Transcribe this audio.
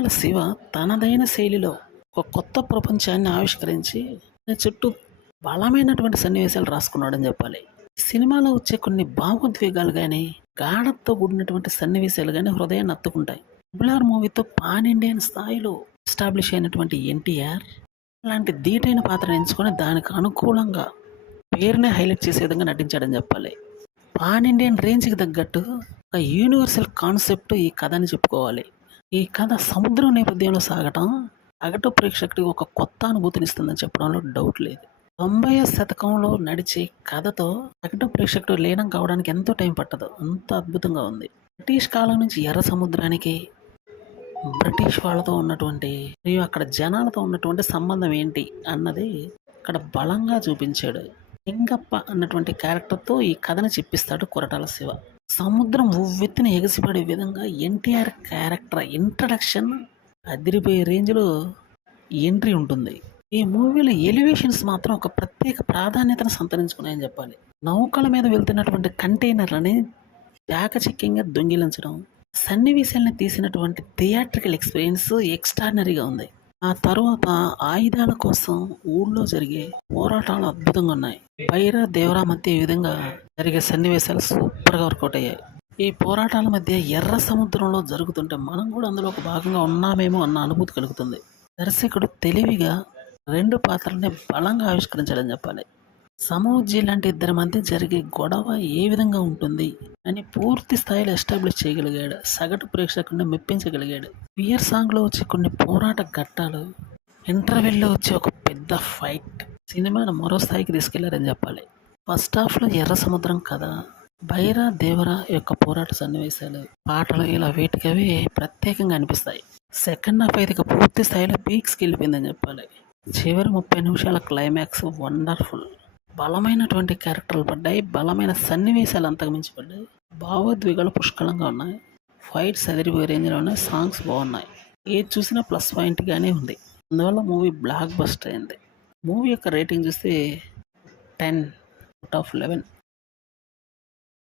కొరటాల శివ తనదైన శైలిలో ఒక కొత్త ప్రపంచాన్ని ఆవిష్కరించి దాని చుట్టూ బలమైనటువంటి సన్నివేశాలు రాసుకున్నాడని చెప్పాలి. ఈ సినిమాలో వచ్చే కొన్ని భావోద్వేగాలు కానీ, గాఢతతో కూడినటువంటి సన్నివేశాలు కానీ హృదయాన్ని హత్తుకుంటాయి. ట్రిపుల్ మూవీతో పాన్ ఇండియన్ స్థాయిలో ఎస్టాబ్లిష్ అయినటువంటి ఎన్టీఆర్ అలాంటి ధీటైన పాత్రను ఎంచుకొని దానికి అనుకూలంగా పేరునే హైలైట్ చేసే విధంగా నటించాడని చెప్పాలి. పాన్ ఇండియన్ రేంజ్కి తగ్గట్టు ఒక యూనివర్సల్ కాన్సెప్ట్ ఈ కథని చెప్పుకోవాలి. ఈ కథ సముద్రం నేపథ్యంలో సాగటం సగటు ప్రేక్షకుడికి ఒక కొత్త అనుభూతినిస్తుందని చెప్పడంలో డౌట్ లేదు. 90వ శతకంలో నడిచే కథతో సగటు ప్రేక్షకుడు లీనం కావడానికి ఎంతో టైం పట్టదు, అంత అద్భుతంగా ఉంది. బ్రిటిష్ కాలం నుంచి ఎర్ర సముద్రానికి బ్రిటిష్ వాళ్ళతో ఉన్నటువంటి మరియు అక్కడ జనాలతో ఉన్నటువంటి సంబంధం ఏంటి అన్నది అక్కడ బలంగా చూపించాడు. లింగప్ప అన్నటువంటి క్యారెక్టర్తో ఈ కథను చెప్పిస్తాడు కొరటాల శివ. సముద్రం ఉవ్వెత్తిన ఎగసిపడే విధంగా ఎన్టీఆర్ క్యారెక్టర్ ఇంట్రడక్షన్ అదిరిపోయే రేంజ్లో ఎంట్రీ ఉంటుంది. ఈ మూవీలో ఎలివేషన్స్ మాత్రం ఒక ప్రత్యేక ప్రాధాన్యతను సంతరించుకున్నాయని చెప్పాలి. నౌకల మీద వెళ్తున్నటువంటి కంటైనర్లని చాకచక్యంగా దొంగిలించడం, సన్నివేశాలను తీసినటువంటి థియేట్రికల్ ఎక్స్పీరియన్స్ ఎక్స్ట్రాడినరీగా ఉంది. ఆ తర్వాత ఆయుధాల కోసం ఊళ్ళో జరిగే పోరాటాలు అద్భుతంగా ఉన్నాయి. బైరా దేవరా మధ్య ఈ విధంగా జరిగే సన్నివేశాలు సూపర్గా వర్కౌట్ అయ్యాయి. ఈ పోరాటాల మధ్య ఎర్ర సముద్రంలో జరుగుతుంటే మనం కూడా అందులో ఒక భాగంగా ఉన్నామేమో అన్న అనుభూతి కలుగుతుంది. దర్శకుడు తెలివిగా రెండు పాత్రల్ని బలంగా ఆవిష్కరించాడని చెప్పాలి. సమూజ్జి లాంటి ఇద్దరి మధ్య జరిగే గొడవ ఏ విధంగా ఉంటుంది అని పూర్తి స్థాయిలో ఎస్టాబ్లిష్ చేయగలిగాడు. సగటు ప్రేక్షకుడిని మెప్పించగలిగాడు. పియర్ సాంగ్లో వచ్చే కొన్ని పోరాట ఘట్టాలు, ఇంటర్వెల్లో వచ్చే ఒక పెద్ద ఫైట్ సినిమాను మరో స్థాయికి తీసుకెళ్లారని చెప్పాలి. ఫస్ట్ హాఫ్లో ఎర్ర సముద్రం కథ, బైరా దేవరా యొక్క పోరాట సన్నివేశాలు, పాటలు ఇలా వేటికవి ప్రత్యేకంగా అనిపిస్తాయి. సెకండ్ హాఫ్ అయితే పూర్తి స్థాయిలో పీక్స్కి వెళ్ళిపోయిందని చెప్పాలి. చివరి 30 నిమిషాల క్లైమాక్స్ వండర్ఫుల్. బలమైనటువంటి క్యారెక్టర్లు పడ్డాయి, బలమైన సన్నివేశాలు అంతకు మించి పడ్డాయి, భావోద్వేగాలు పుష్కలంగా ఉన్నాయి, ఫైట్స్ అదిరిపోయే రేంజ్లో ఉన్నాయి, సాంగ్స్ బాగున్నాయి. ఏది చూసినా ప్లస్ పాయింట్గానే ఉంది. అందువల్ల మూవీ బ్లాక్ బస్టర్ అయింది. మూవీ యొక్క రేటింగ్ చూస్తే 10/11.